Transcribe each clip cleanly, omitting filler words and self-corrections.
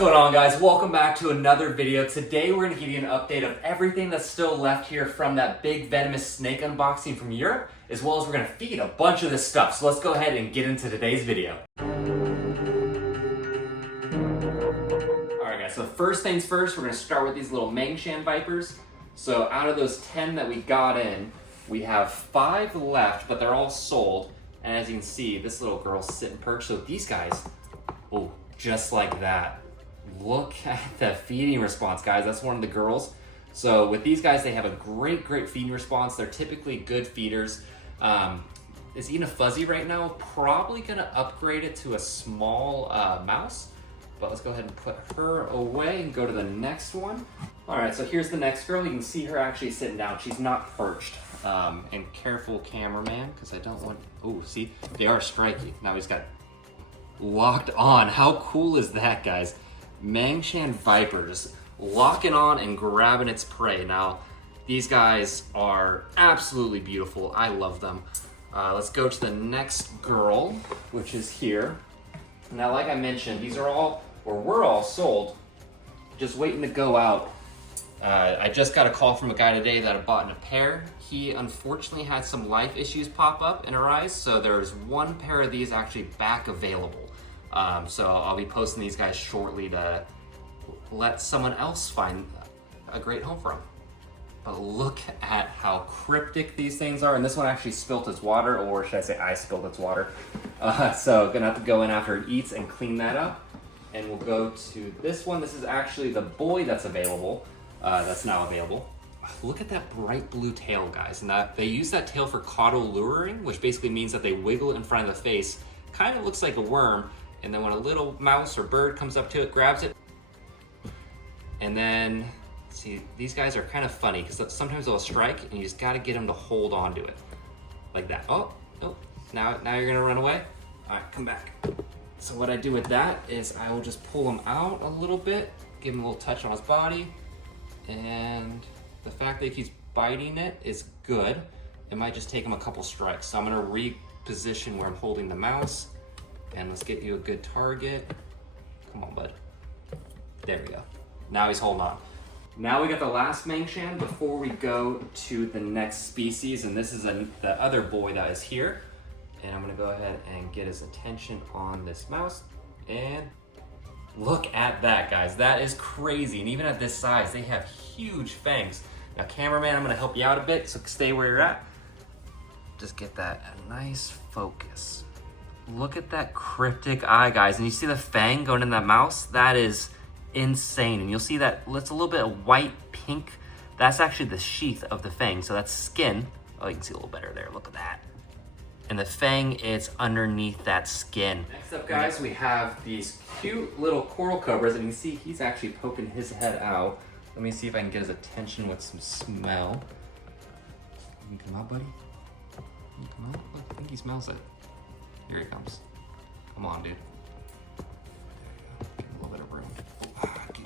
going on, guys? Welcome back to another video. Today we're going to give you an update of everything that's still left here from that big venomous snake unboxing from Europe, as well as we're going to feed a bunch of this stuff. So let's go ahead and get into today's video. Alright guys, so first things first, we're going to start with these little Mangshan vipers. So out of those 10 that we got in, we have 5 left, but they're all sold. And as you can see, this little girl's sitting perched. So these guys, oh, just like that. Look at the feeding response, guys. That's one of the girls. So with these guys, they have a great feeding response. They're typically good feeders. Is eating a fuzzy right now. Probably gonna upgrade it to a small mouse. But let's go ahead and put her away and go to the next one. All right, so here's the next girl. You can see her actually sitting down. She's not perched. And careful, cameraman, because I don't want, oh, see, they are striking. Now he's got locked on. How cool is that, guys? Mangshan vipers locking on and grabbing its prey. Now, these guys are absolutely beautiful. I love them. Let's go to the next girl, which is here. Now, like I mentioned, these are all, or were all sold, just waiting to go out. I just got a call from a guy today that I bought in a pair. He unfortunately had some life issues pop up in her eyes, so there's one pair of these actually back available. So I'll be posting these guys shortly to let someone else find a great home for them. But look at how cryptic these things are. And this one actually spilt its water, or should I say I spilled its water. So gonna have to go in after it eats and clean that up. And we'll go to this one. This is actually the boy that's available. That's now available. Look at that bright blue tail, guys. And that they use that tail for caudal luring, which basically means that they wiggle in front of the face. Kind of looks like a worm. And then when a little mouse or bird comes up to it, grabs it. And then, see, these guys are kind of funny because sometimes they'll strike and you just got to get them to hold on to it. Like that. Oh, now you're going to run away? All right, come back. So what I do with that is I will just pull him out a little bit, give him a little touch on his body. And the fact that he keeps biting it is good. It might just take him a couple strikes. So I'm gonna reposition where I'm holding the mouse, and let's get you a good target. Come on, bud. There we go. Now he's holding on. Now we got the last Mangshan before we go to the next species, and this is the other boy that is here. And I'm gonna go ahead and get his attention on this mouse, and look at that, guys. That is crazy. And even at this size, they have huge fangs. Now, cameraman, I'm gonna help you out a bit, so stay where you're at. Just get that a nice focus. Look at that cryptic eye, guys. And you see the fang going in that mouse? That is insane. And you'll see that it's a little bit of white pink. That's actually the sheath of the fang. So that's skin. Oh, you can see a little better there. Look at that. And the fang is underneath that skin. Next up, guys, we have these cute little coral cobras, and you can see he's actually poking his head out. Let me see if I can get his attention with some smell. Can you come out, buddy? Can you come out? Look, I think he smells it. Here he comes. Come on, dude. There you go. Get a little bit of room.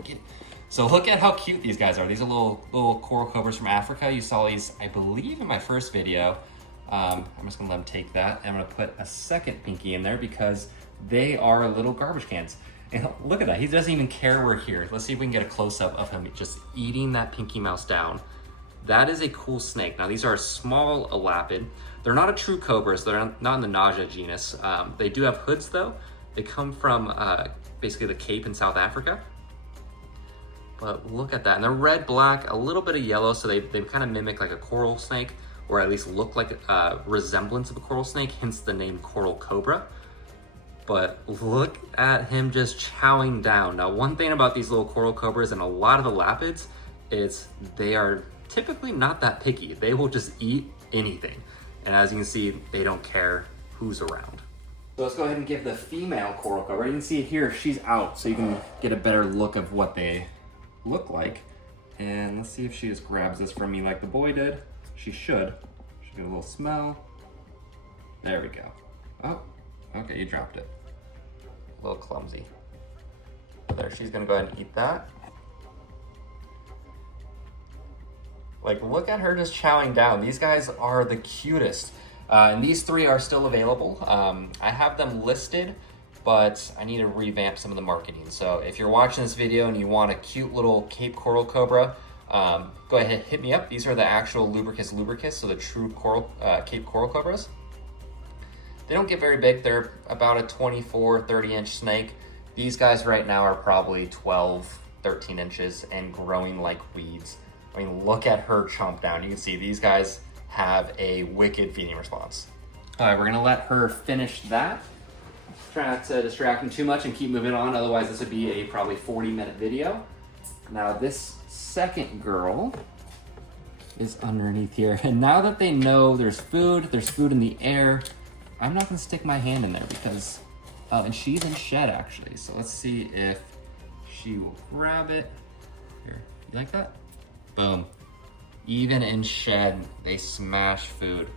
Get it. So look at how cute these guys are. These are little coral cobras from Africa. You saw these, I believe, in my first video. I'm just gonna let him take that. And I'm gonna put a second pinky in there because they are little garbage cans. And look at that, he doesn't even care we're here. Let's see if we can get a close-up of him just eating that pinky mouse down. That is a cool snake. Now these are a small elapid. They're not a true cobra, so they're not in the nausea genus. They do have hoods though. They come from basically the Cape in South Africa. But look at that, and they're red, black, a little bit of yellow, so they kind of mimic like a coral snake, or at least look like a resemblance of a coral snake, hence the name coral cobra. But look at him just chowing down. Now, one thing about these little coral cobras and a lot of the lapids is they are typically not that picky. They will just eat anything. And as you can see, they don't care who's around. So let's go ahead and give the female coral cobra. You can see here, she's out, so you can get a better look of what they look like. And let's see if she just grabs this from me like the boy did. She should. She'll get a little smell. There we go. Oh, okay, you dropped it. A little clumsy. There, she's gonna go ahead and eat that. Like, look at her just chowing down. These guys are the cutest. And these 3 are still available. I have them listed but I need to revamp some of the marketing. So if you're watching this video and you want a cute little Cape Coral cobra, go ahead, hit me up. These are the actual lubricus, so the true coral, Cape Coral cobras. They don't get very big. They're about a 24, 30-inch snake. These guys right now are probably 12, 13 inches and growing like weeds. I mean, look at her chomp down. You can see these guys have a wicked feeding response. All right, we're gonna let her finish that. Try not to distract him too much and keep moving on, otherwise this would be a probably 40-minute video. Now this second girl is underneath here, and now that they know there's food in the air, I'm not gonna stick my hand in there because, and she's in shed actually, so let's see if she will grab it. Here, you like that? Boom. Even in shed, they smash food.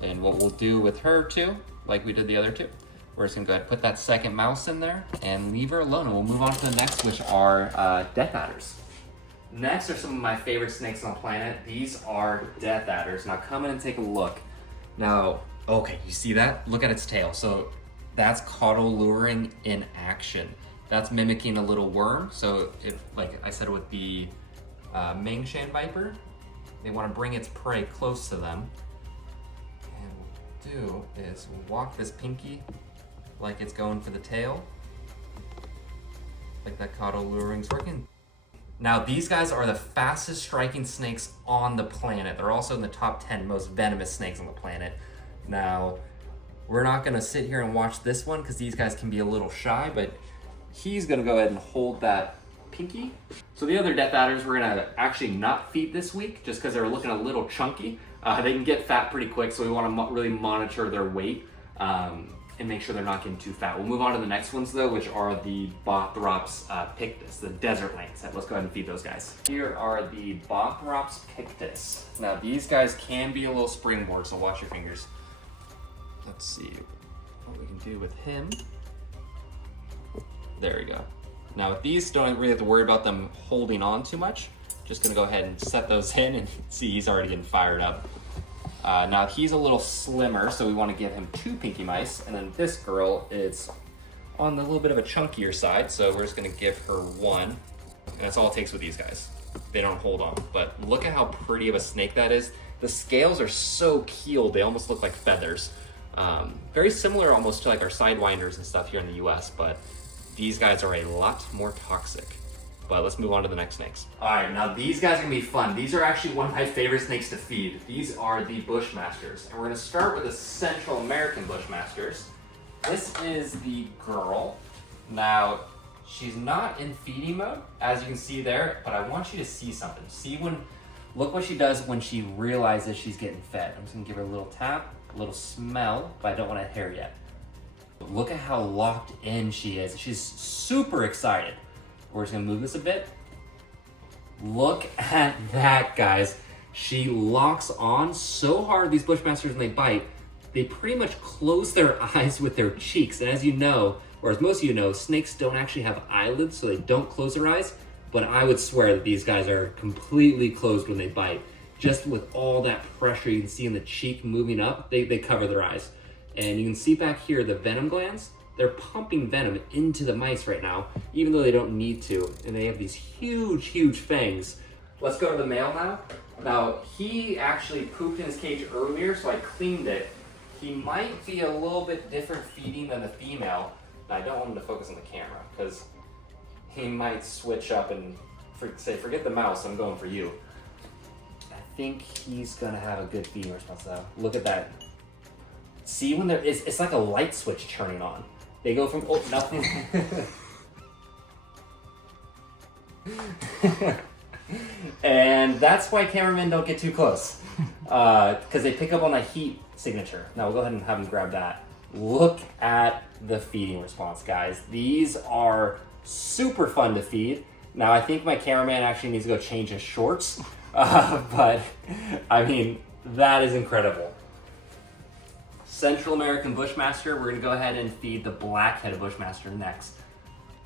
And what we'll do with her too, like we did the other two, we're just gonna go ahead and put that second mouse in there and leave her alone, and we'll move on to the next, which are death adders. Next are some of my favorite snakes on the planet. These are death adders. Now come in and take a look. Now, okay, you see that? Look at its tail. So that's caudal luring in action. That's mimicking a little worm. So if, like I said with the Mangshan viper, they wanna bring its prey close to them. And what we'll do is we'll walk this pinky like it's going for the tail. Like that caudal luring's working. Now these guys are the fastest striking snakes on the planet. They're also in the top 10 most venomous snakes on the planet. Now, we're not gonna sit here and watch this one because these guys can be a little shy, but he's gonna go ahead and hold that pinky. So the other death adders we're gonna actually not feed this week just because they're looking a little chunky. They can get fat pretty quick, so we wanna really monitor their weight and make sure they're not getting too fat. We'll move on to the next ones though, which are the Bothrops pictus, the desert lancehead. Let's go ahead and feed those guys. Here are the Bothrops pictus. Now these guys can be a little springboard, so watch your fingers. Let's see what we can do with him. There we go. Now with these, don't really have to worry about them holding on too much. Just gonna go ahead and set those in and see he's already getting fired up. Now he's a little slimmer, so we want to give him 2 pinky mice, and then this girl is on the little bit of a chunkier side, so we're just going to give her 1, and that's all it takes with these guys. They don't hold on, but look at how pretty of a snake that is. The scales are so keeled, they almost look like feathers. Very similar almost to like our sidewinders and stuff here in the US, but these guys are a lot more toxic. But let's move on to the next snakes. All right, now these guys are gonna be fun. These are actually one of my favorite snakes to feed. These are the Bushmasters. And we're gonna start with the Central American Bushmasters. This is the girl. Now, she's not in feeding mode, as you can see there, but I want you to see something. Look what she does when she realizes she's getting fed. I'm just gonna give her a little tap, a little smell, but I don't want to hair yet. Look at how locked in she is. She's super excited. We're just gonna move this a bit. Look at that, guys. She locks on so hard, these Bushmasters, when they bite, they pretty much close their eyes with their cheeks. And as you know, or as most of you know, snakes don't actually have eyelids, so they don't close their eyes. But I would swear that these guys are completely closed when they bite. Just with all that pressure you can see in the cheek moving up, they cover their eyes. And you can see back here, the venom glands, they're pumping venom into the mice right now, even though they don't need to. And they have these huge, huge fangs. Let's go to the male now. Now, he actually pooped in his cage earlier, so I cleaned it. He might be a little bit different feeding than the female. And I don't want him to focus on the camera, because he might switch up and say, forget the mouse, I'm going for you. I think he's gonna have a good feeding response though. Look at that. See when it's like a light switch turning on. They go from, oh, nothing. And that's why cameramen don't get too close. Because they pick up on the heat signature. Now we'll go ahead and have them grab that. Look at the feeding response, guys. These are super fun to feed. Now I think my cameraman actually needs to go change his shorts. But I mean, that is incredible. Central American Bushmaster, we're gonna go ahead and feed the Blackheaded Bushmaster next.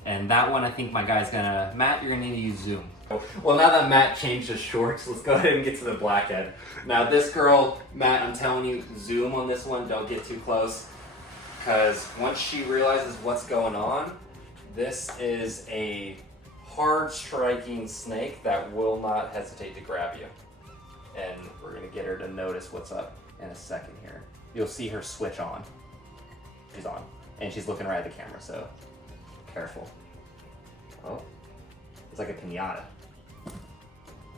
And that one, I think my guy's gonna, Matt, you're gonna need to use zoom. Well, now that Matt changed his shorts, let's go ahead and get to the Blackhead. Now this girl, Matt, I'm telling you, zoom on this one, don't get too close. because once she realizes what's going on, this is a hard striking snake that will not hesitate to grab you. And we're gonna get her to notice what's up in a second here. You'll see her switch on. She's on. And she's looking right at the camera, so careful. Oh, it's like a piñata.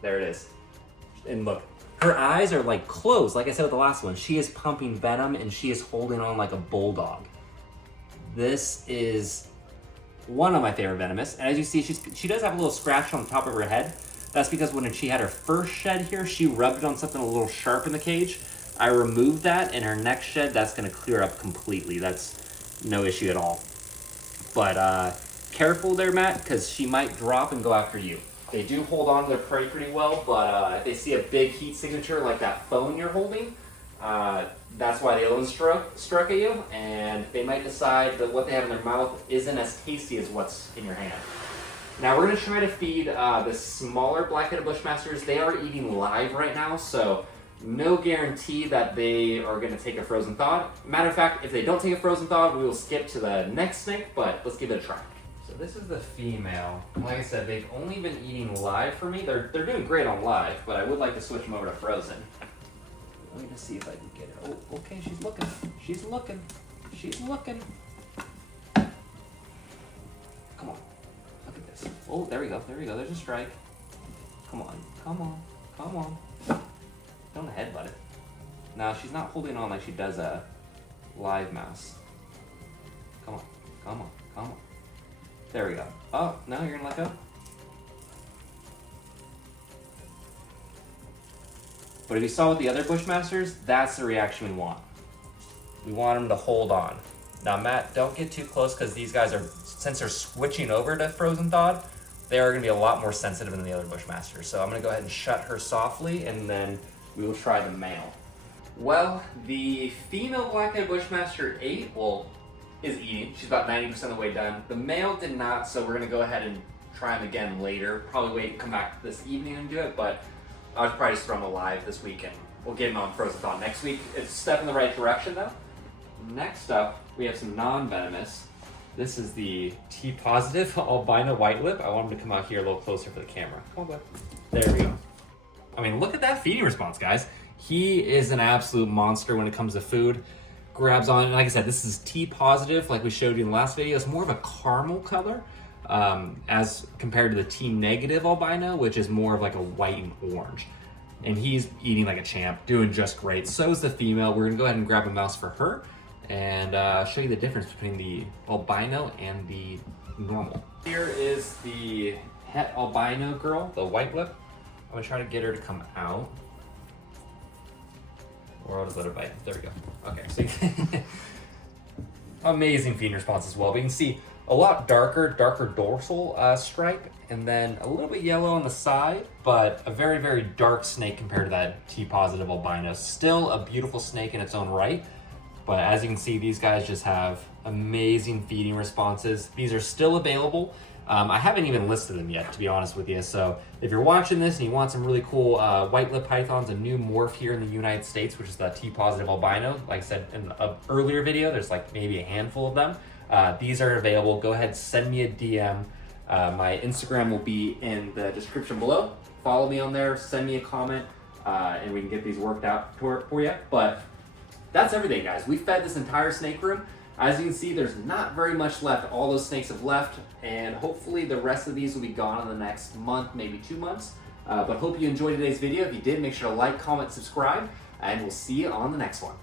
There it is. And look, her eyes are like closed. Like I said with the last one, she is pumping venom and she is holding on like a bulldog. This is one of my favorite Venomous. And as you see, she does have a little scratch on the top of her head. That's because when she had her first shed here, she rubbed it on something a little sharp in the cage. I removed that, and her next shed, that's gonna clear up completely. That's no issue at all. But careful there, Matt, because she might drop and go after you. They do hold on to their prey pretty well, but if they see a big heat signature like that phone you're holding, that's why the other one struck at you, and they might decide that what they have in their mouth isn't as tasty as what's in your hand. Now we're going to try to feed the smaller Blackheaded Bushmasters. They are eating live right now, so no guarantee that they are going to take a frozen thaw. Matter of fact, if they don't take a frozen thaw, we will skip to the next snake, but let's give it a try. So this is the female. Like I said, they've only been eating live for me. They're doing great on live, but I would like to switch them over to frozen. Let me just see if I can get it. Oh, okay, she's looking. She's looking. She's looking. Come on. Look at this. Oh, there we go. There we go. There's a strike. Come on. Come on. Come on. Don't headbutt it. Now, she's not holding on like she does a live mouse. Come on. Come on. Come on. There we go. Oh, no, you're gonna let go? But if you saw with the other Bushmasters, that's the reaction we want. We want them to hold on. Now, Matt, don't get too close because these guys are, since they're switching over to frozen thawed, they are going to be a lot more sensitive than the other Bushmasters. So I'm going to go ahead and shut her softly, and then we will try the male. Well, the female Blackheaded Bushmaster ate, is eating. She's about 90% of the way done. The male did not, so we're going to go ahead and try him again later. Probably wait and come back this evening and do it, but I'll probably just throw him alive this week, and we'll get him on frozen thaw next week. It's a step in the right direction, though. Next up, we have some non-venomous. This is the T-positive albino white lip. I want him to come out here a little closer for the camera. Come on, bud. There we go. I mean, look at that feeding response, guys. He is an absolute monster when it comes to food. Grabs on, and like I said, this is T-positive, like we showed you in the last video. It's more of a caramel color as compared to the T-negative albino, which is more of like a white and orange. And he's eating like a champ, doing just great. So is the female. We're gonna go ahead and grab a mouse for her and show you the difference between the albino and the normal. Here is the het albino girl, the white lip. I'm gonna try to get her to come out. Or I'll just let her bite. There we go. Okay, so amazing feeding response as well. But you can see a lot darker dorsal stripe, and then a little bit yellow on the side, but a very, very dark snake compared to that T-positive albino. Still a beautiful snake in its own right, but as you can see, these guys just have amazing feeding responses. These are still available. I haven't even listed them yet, to be honest with you. So if you're watching this and you want some really cool white lip pythons, a new morph here in the United States, which is the T-positive albino, like I said in an earlier video, there's like maybe a handful of them. These are available. Go ahead, send me a DM. My Instagram will be in the description below. Follow me on there, send me a comment, and we can get these worked out for you. But that's everything, guys. We fed this entire snake room. As you can see, there's not very much left. All those snakes have left, and hopefully the rest of these will be gone in the next month, maybe 2 months. But hope you enjoyed today's video. If you did, make sure to like, comment, subscribe, and we'll see you on the next one.